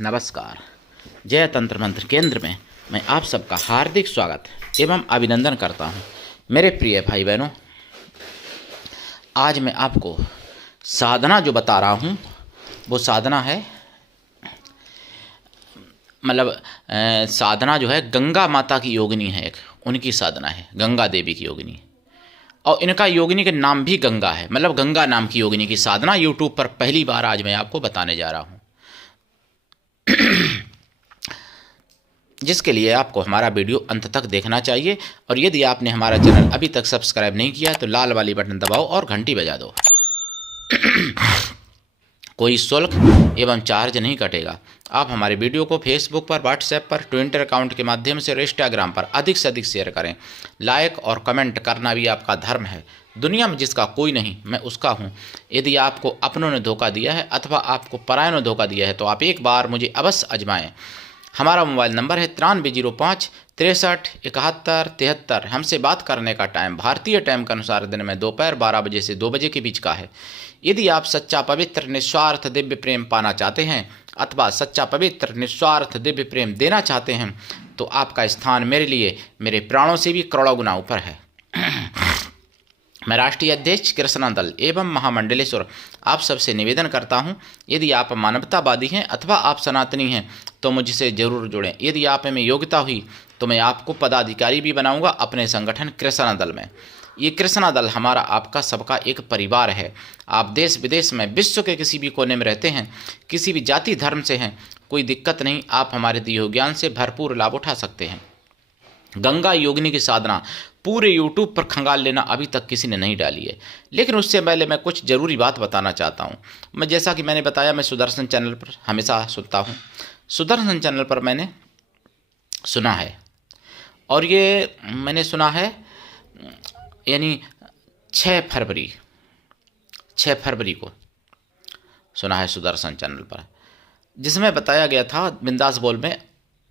नमस्कार। जय तंत्र मंत्र केंद्र में मैं आप सबका हार्दिक स्वागत एवं अभिनंदन करता हूं। मेरे प्रिय भाई बहनों, आज मैं आपको साधना जो बता रहा हूं वो साधना है साधना जो है गंगा माता की योगिनी है। एक उनकी साधना है, गंगा देवी की योगिनी, और इनका योगिनी के नाम भी गंगा है। गंगा नाम की योगिनी की साधना यूट्यूब पर पहली बार आज मैं आपको बताने जा रहा हूँ, जिसके लिए आपको हमारा वीडियो अंत तक देखना चाहिए। और यदि आपने हमारा चैनल अभी तक सब्सक्राइब नहीं किया तो लाल वाली बटन दबाओ और घंटी बजा दो। कोई शुल्क एवं चार्ज नहीं कटेगा। आप हमारे वीडियो को फेसबुक पर, व्हाट्सएप पर, ट्विटर अकाउंट के माध्यम से और इंस्टाग्राम पर अधिक से अधिक शेयर करें। लाइक और कमेंट करना भी आपका धर्म है। दुनिया में जिसका कोई नहीं, मैं उसका हूँ। यदि आपको अपनों ने धोखा दिया है अथवा आपको परायों ने धोखा दिया है तो आप एक बार मुझे अवश्य आजमाएं। हमारा मोबाइल नंबर है 9305 63 71 73। हमसे बात करने का टाइम भारतीय टाइम के अनुसार दिन में दोपहर 12 बजे से 2 बजे के बीच का है। यदि आप सच्चा पवित्र निस्वार्थ दिव्य प्रेम पाना चाहते हैं अथवा सच्चा पवित्र निस्वार्थ दिव्य प्रेम देना चाहते हैं तो आपका स्थान मेरे लिए मेरे प्राणों से भी करोड़ों गुना ऊपर है। मैं राष्ट्रीय अध्यक्ष कृष्णा दल एवं महामंडलेश्वर आप सबसे निवेदन करता हूं, यदि आप मानवतावादी हैं अथवा आप सनातनी हैं तो मुझसे जरूर जुड़ें। यदि आप में योग्यता हुई तो मैं आपको पदाधिकारी भी बनाऊंगा अपने संगठन कृष्णा दल में। ये कृष्णा दल हमारा आपका सबका एक परिवार है। आप देश विदेश में विश्व के किसी भी कोने में रहते हैं, किसी भी जाति धर्म से हैं, कोई दिक्कत नहीं, आप हमारे दिए ज्ञान से भरपूर लाभ उठा सकते हैं। गंगा योगिनी की साधना पूरे यूट्यूब पर खंगाल लेना अभी तक किसी ने नहीं डाली है, लेकिन उससे पहले मैं कुछ ज़रूरी बात बताना चाहता हूँ। मैं जैसा कि मैंने बताया, मैं सुदर्शन चैनल पर हमेशा सुनता हूँ। सुदर्शन चैनल पर मैंने सुना है, और ये मैंने सुना है यानी 6 फरवरी को सुना है सुदर्शन चैनल पर, जिसमें बताया गया था बिंदास बोल में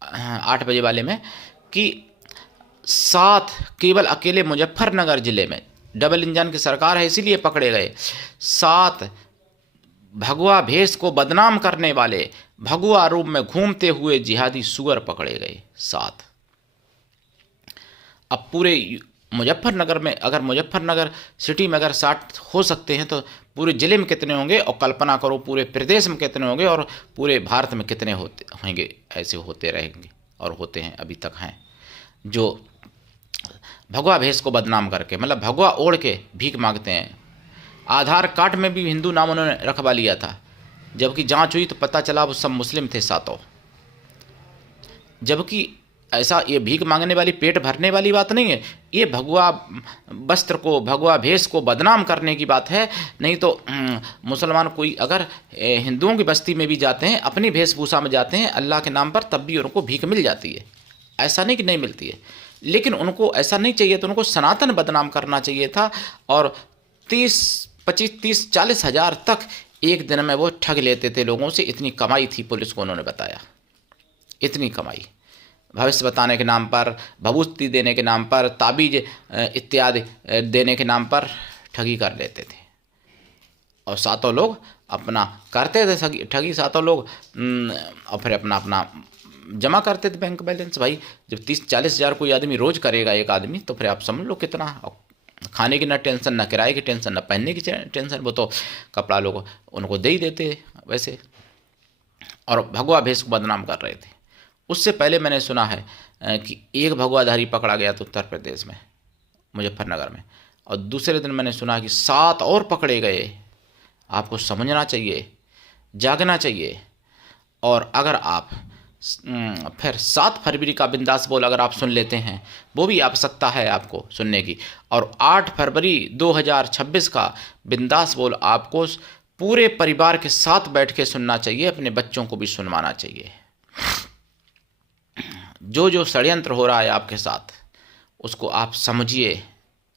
8 बजे वाले में कि 7 केवल अकेले मुजफ्फरनगर जिले में, डबल इंजन की सरकार है इसीलिए पकड़े गए, 7 भगवा भेष को बदनाम करने वाले, भगवा रूप में घूमते हुए जिहादी सुअर पकड़े गए 7। अब पूरे मुजफ्फरनगर में, अगर मुजफ्फरनगर सिटी में अगर 60 हो सकते हैं तो पूरे ज़िले में कितने होंगे, और कल्पना करो पूरे प्रदेश में कितने होंगे, और पूरे भारत में कितने होंगे। ऐसे होते रहेंगे और होते हैं, अभी तक हैं, जो भगवा भेष को बदनाम करके भगवा ओढ़ के भीख मांगते हैं। आधार कार्ड में भी हिंदू नाम उन्होंने रखवा लिया था, जबकि जांच हुई तो पता चला वो सब मुस्लिम थे 7। जबकि ऐसा ये भीख मांगने वाली, पेट भरने वाली बात नहीं है, ये भगवा वस्त्र को, भगवा भेष को बदनाम करने की बात है। नहीं तो मुसलमान कोई अगर हिंदुओं की बस्ती में भी जाते हैं, अपनी वेशभूषा में जाते हैं अल्लाह के नाम पर, तब भी उनको भीख मिल जाती है। ऐसा नहीं कि नहीं मिलती है, लेकिन उनको ऐसा नहीं चाहिए था, उनको सनातन बदनाम करना चाहिए था। और 30, 25, 30, 40 हज़ार तक एक दिन में वो ठग लेते थे लोगों से। इतनी कमाई थी पुलिस को, उन्होंने बताया, इतनी कमाई। भविष्य बताने के नाम पर, भभूति देने के नाम पर, ताबीज इत्यादि देने के नाम पर ठगी कर लेते थे, और 7 लोग अपना करते थे ठगी 7 लोग, और फिर अपना जमा करते थे बैंक बैलेंस। भाई जब 30-40 हज़ार कोई आदमी रोज करेगा, एक आदमी, तो फिर आप समझ लो कितना। खाने की ना टेंशन, ना किराए की टेंशन, ना पहनने की टेंशन, वो तो कपड़ा लोग उनको दे ही देते वैसे। और भगवा भेष को बदनाम कर रहे थे। उससे पहले मैंने सुना है कि एक भगवाधारी पकड़ा गया था उत्तर प्रदेश में, मुजफ्फरनगर में, और दूसरे दिन मैंने सुना कि 7 और पकड़े गए। आपको समझना चाहिए, जागना चाहिए। और अगर आप फिर 7 फरवरी का बिंदास बोल अगर आप सुन लेते हैं, वो भी आवश्यकता है आपको सुनने की। और 8 फरवरी 2026 का बिंदास बोल आपको पूरे परिवार के साथ बैठ के सुनना चाहिए, अपने बच्चों को भी सुनवाना चाहिए। जो षड्यंत्र हो रहा है आपके साथ, उसको आप समझिए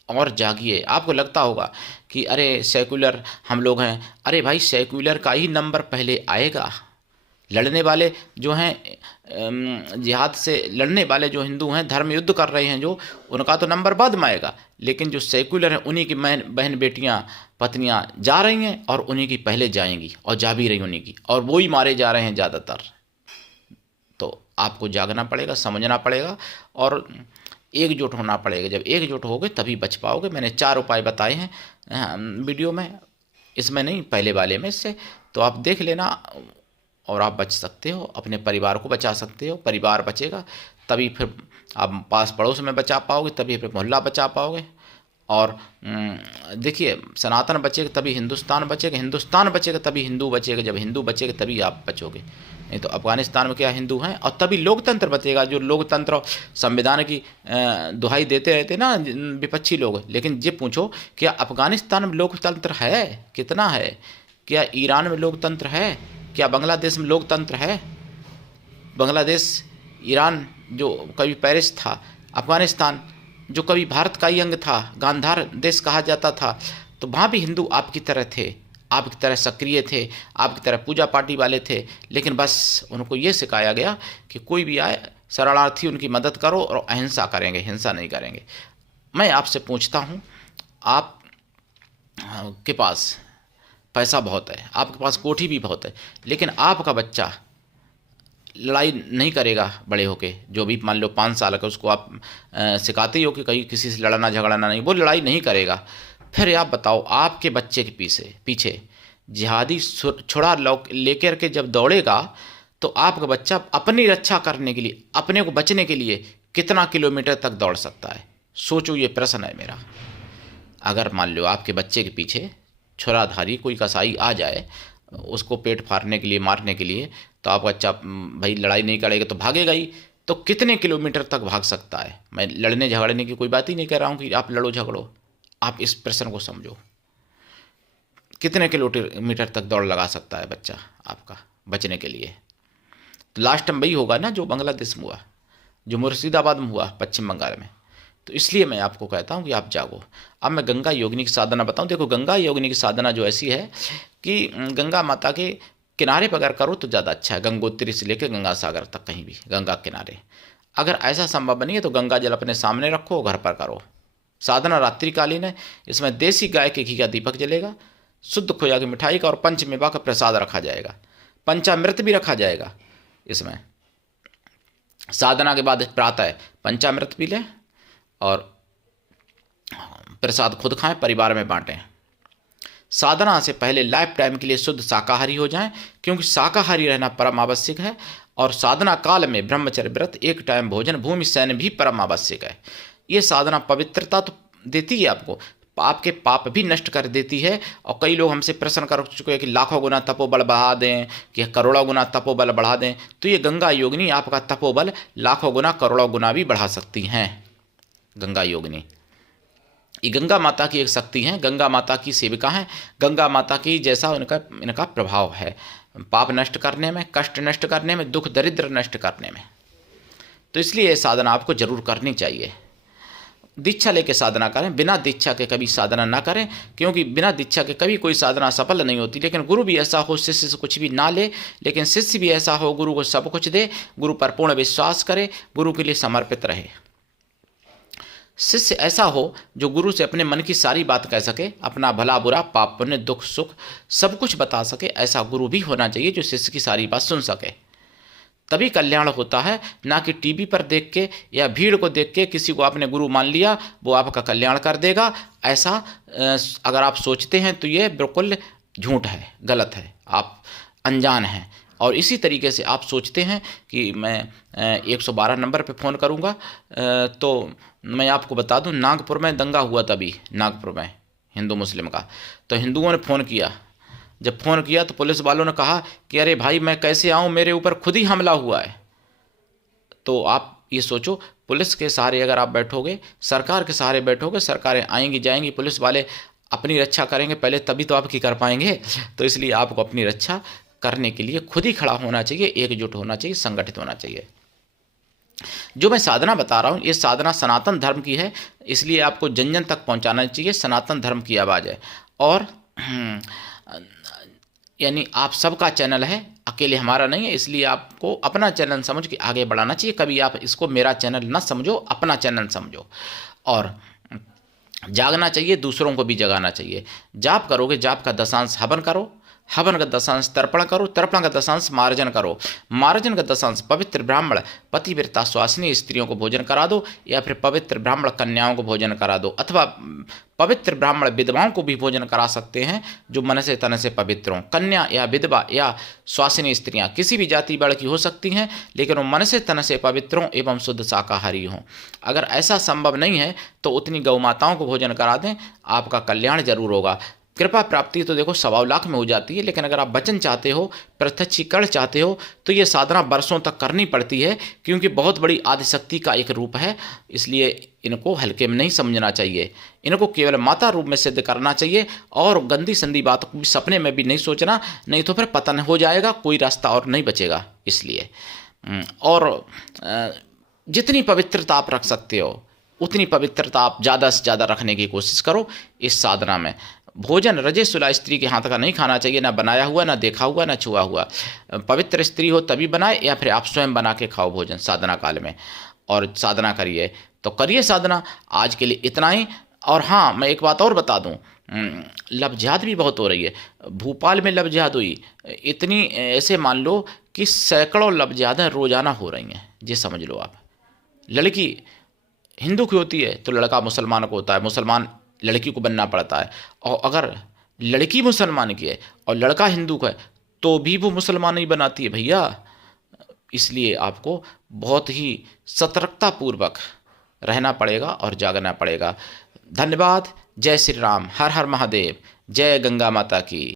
और जागिए। आपको लगता होगा कि अरे सेक्युलर हम लोग हैं, अरे भाई सेक्युलर का ही नंबर पहले आएगा। लड़ने वाले जो हैं, जिहाद से लड़ने वाले जो हिंदू हैं, धर्म युद्ध कर रहे हैं जो, उनका तो नंबर बाद में आएगा। लेकिन जो सेक्युलर हैं, उन्हीं की बहन बेटियां, पत्नियां जा रही हैं, और उन्हीं की पहले जाएंगी, और जा भी रही उन्हीं की, और वो ही मारे जा रहे हैं ज़्यादातर। आपको जागना पड़ेगा, समझना पड़ेगा और एकजुट होना पड़ेगा। जब एकजुट होगे तभी बच पाओगे। मैंने 4 उपाय बताए हैं वीडियो में, इसमें नहीं, पहले वाले में से, तो आप देख लेना और आप बच सकते हो, अपने परिवार को बचा सकते हो। परिवार बचेगा तभी फिर आप पास पड़ोस में बचा पाओगे, तभी फिर मोहल्ला बचा पाओगे। और देखिए, सनातन बचेगा तभी हिंदुस्तान बचेगा, हिंदुस्तान बचेगा तभी हिंदू बचेगा, जब हिंदू बचेगा तभी आप बचोगे। नहीं तो अफगानिस्तान में क्या हिंदू हैं, और तभी लोकतंत्र बचेगा। जो लोकतंत्र और संविधान की दुहाई देते रहते ना विपक्षी लोग, लेकिन ये पूछो क्या अफगानिस्तान में लोकतंत्र है, कितना है? क्या ईरान में लोकतंत्र है? क्या बांग्लादेश में लोकतंत्र है? बांग्लादेश, ईरान जो कभी पेरिस था, अफगानिस्तान जो कभी भारत का ही अंग था, गांधार देश कहा जाता था, तो वहाँ भी हिंदू आपकी तरह थे, आपकी तरह सक्रिय थे, आपकी तरह पूजा पाठी वाले थे। लेकिन बस उनको ये सिखाया गया कि कोई भी आए शरणार्थी उनकी मदद करो और अहिंसा करेंगे, हिंसा नहीं करेंगे। मैं आपसे पूछता हूँ, आप के पास पैसा बहुत है, आपके पास कोठी भी बहुत है, लेकिन आपका बच्चा लड़ाई नहीं करेगा बड़े होके, जो भी मान लो 5 साल का, उसको आप सिखाते ही हो कि कहीं किसी से लड़ना झगड़ना नहीं, वो लड़ाई नहीं करेगा। फिर आप बताओ, आपके बच्चे के पीछे जिहादी छुरा लेकर के जब दौड़ेगा, तो आपका बच्चा अपनी रक्षा करने के लिए, अपने को बचने के लिए कितना किलोमीटर तक दौड़ सकता है? सोचो, ये प्रश्न है मेरा। अगर मान लो आपके बच्चे के पीछे छुराधारी कोई कसाई आ जाए उसको पेट फाड़ने के लिए, मारने के लिए, तो आपका बच्चा भाई लड़ाई नहीं करेगा तो भागेगा ही, तो कितने किलोमीटर तक भाग सकता है? मैं लड़ने झगड़ने की कोई बात ही नहीं कह रहा हूँ कि आप लड़ो झगड़ो, आप इस प्रश्न को समझो, कितने किलोमीटर तक दौड़ लगा सकता है बच्चा आपका बचने के लिए? तो लास्ट में वही होगा ना जो बांग्लादेश में हुआ, जो मुर्शिदाबाद में हुआ, पश्चिम बंगाल में। तो इसलिए मैं आपको कहता हूँ कि आप जागो। अब मैं गंगा योगिनी की साधना बताऊँ। देखो, गंगा योगिनी की साधना जो ऐसी है कि गंगा माता के किनारे पर अगर करो तो ज़्यादा अच्छा है, गंगोत्री से लेकर गंगा सागर तक, कहीं भी गंगा किनारे। अगर ऐसा संभव नहीं है तो गंगा जल अपने सामने रखो, घर पर करो। साधना रात्रिकालीन है, इसमें देसी गाय के घी का दीपक जलेगा, शुद्ध खोया की मिठाई का और पंचमेवा का प्रसाद रखा जाएगा, पंचामृत भी रखा जाएगा इसमें। साधना के बाद प्रातः पंचामृत पी लें और प्रसाद खुद खाएं, परिवार में बांटें। साधना से पहले लाइफ टाइम के लिए शुद्ध शाकाहारी हो जाएं, क्योंकि शाकाहारी रहना परम आवश्यक है। और साधना काल में ब्रह्मचर्य व्रत, एक टाइम भोजन, भूमि शयन भी परम आवश्यक है। ये साधना पवित्रता तो देती है आपको, आपके पाप भी नष्ट कर देती है। और कई लोग हमसे प्रश्न कर चुके हैं कि लाखों गुना तपोबल बढ़ा दें कि करोड़ों गुना तपोबल बढ़ा दें, तो ये गंगा योगिनी आपका तपोबल लाखों गुना करोड़ों गुना भी बढ़ा सकती हैं। गंगा योगिनी ये गंगा माता की एक शक्ति है, गंगा माता की सेविका है, गंगा माता की जैसा इनका प्रभाव है पाप नष्ट करने में, कष्ट नष्ट करने में, दुख दरिद्र नष्ट करने में। तो इसलिए ये साधना आपको जरूर करनी चाहिए। दीक्षा लेके साधना करें, बिना दीक्षा के कभी साधना ना करें, क्योंकि बिना दीक्षा के कभी कोई साधना सफल नहीं होती। लेकिन गुरु भी ऐसा हो, शिष्य से कुछ भी ना ले, लेकिन शिष्य भी ऐसा हो गुरु को सब कुछ दे, गुरु पर पूर्ण विश्वास करे, गुरु के लिए समर्पित रहे। शिष्य ऐसा हो जो गुरु से अपने मन की सारी बात कह सके, अपना भला बुरा, पाप पुण्य, दुख सुख सब कुछ बता सके, ऐसा गुरु भी होना चाहिए जो शिष्य की सारी बात सुन सके। तभी कल्याण होता है, ना कि टीवी पर देख के या भीड़ को देख के किसी को आपने गुरु मान लिया वो आपका कल्याण कर देगा। ऐसा अगर आप सोचते हैं तो ये बिल्कुल झूठ है, गलत है, आप अनजान हैं। और इसी तरीके से आप सोचते हैं कि मैं 112 नंबर पे फ़ोन करूँगा, तो मैं आपको बता दूं नागपुर में दंगा हुआ, तभी नागपुर में हिंदू मुस्लिम का, तो हिंदुओं ने फ़ोन किया। जब फ़ोन किया तो पुलिस वालों ने कहा कि अरे भाई मैं कैसे आऊँ, मेरे ऊपर खुद ही हमला हुआ है। तो आप ये सोचो, पुलिस के सहारे अगर आप बैठोगे, सरकार के सहारे बैठोगे, सरकारें आएंगी जाएंगी, पुलिस वाले अपनी रक्षा करेंगे पहले, तभी तो आपकी कर पाएंगे। तो इसलिए आपको अपनी रक्षा करने के लिए खुद ही खड़ा होना चाहिए, एकजुट होना चाहिए, संगठित होना चाहिए। जो मैं साधना बता रहा हूँ ये साधना सनातन धर्म की है, इसलिए आपको जन जन तक पहुँचाना चाहिए, सनातन धर्म की आवाज़ है। और यानी आप सबका चैनल है, अकेले हमारा नहीं है, इसलिए आपको अपना चैनल समझ के आगे बढ़ाना चाहिए। कभी आप इसको मेरा चैनल ना समझो, अपना चैनल समझो। और जागना चाहिए, दूसरों को भी जगाना चाहिए। जाप करोगे, जाप का दशांश हवन करो, हवन का दशांश तर्पण करो, तर्पण का दशांश मार्जन करो, मार्जन का दशांश पवित्र ब्राह्मण पतिव्रता स्वासिनी स्त्रियों को भोजन करा दो, या फिर पवित्र ब्राह्मण कन्याओं को भोजन करा दो, अथवा पवित्र ब्राह्मण विधवाओं को भी भोजन करा सकते हैं जो मन से तन से पवित्र हों। कन्या या विधवा या स्वासिनी स्त्रियां किसी भी जाति वर्ग की हो सकती हैं, लेकिन वो मन से तन से पवित्र हों एवं शुद्ध शाकाहारी हों। अगर ऐसा संभव नहीं है तो उतनी गौ माताओं को भोजन करा दें, आपका कल्याण जरूर होगा। कृपा प्राप्ति तो देखो 1.25 लाख में हो जाती है, लेकिन अगर आप वचन चाहते हो, प्रत्यक्षीकरण चाहते हो, तो ये साधना वर्षों तक करनी पड़ती है, क्योंकि बहुत बड़ी आदिशक्ति का एक रूप है। इसलिए इनको हल्के में नहीं समझना चाहिए, इनको केवल माता रूप में सिद्ध करना चाहिए, और गंदी संदी बातों को भी सपने में भी नहीं सोचना, नहीं तो फिर पतन हो जाएगा, कोई रास्ता और नहीं बचेगा। इसलिए और जितनी पवित्रता आप रख सकते हो उतनी पवित्रता आप ज़्यादा से ज़्यादा रखने की कोशिश करो इस साधना में। भोजन रजस्वला स्त्री के हाथ का नहीं खाना चाहिए, ना बनाया हुआ, ना देखा हुआ, ना छुआ हुआ। पवित्र स्त्री हो तभी बनाए, या फिर आप स्वयं बना के खाओ भोजन साधना काल में, और साधना करिए। तो करिए साधना। आज के लिए इतना ही। और हाँ, मैं एक बात और बता दूं, लव जिहाद भी बहुत हो रही है। भोपाल में लव जिहाद हुई इतनी, ऐसे मान लो कि सैकड़ों लव जिहादें रोजाना हो रही हैं, ये समझ लो आप। लड़की हिंदू की होती है तो लड़का मुसलमान को होता है, मुसलमान लड़की को बनना पड़ता है। और अगर लड़की मुसलमान की है और लड़का हिंदू का है तो भी वो मुसलमान ही बनाती है भैया। इसलिए आपको बहुत ही सतर्कता पूर्वक रहना पड़ेगा और जागना पड़ेगा। धन्यवाद। जय श्री राम। हर हर महादेव। जय गंगा माता की।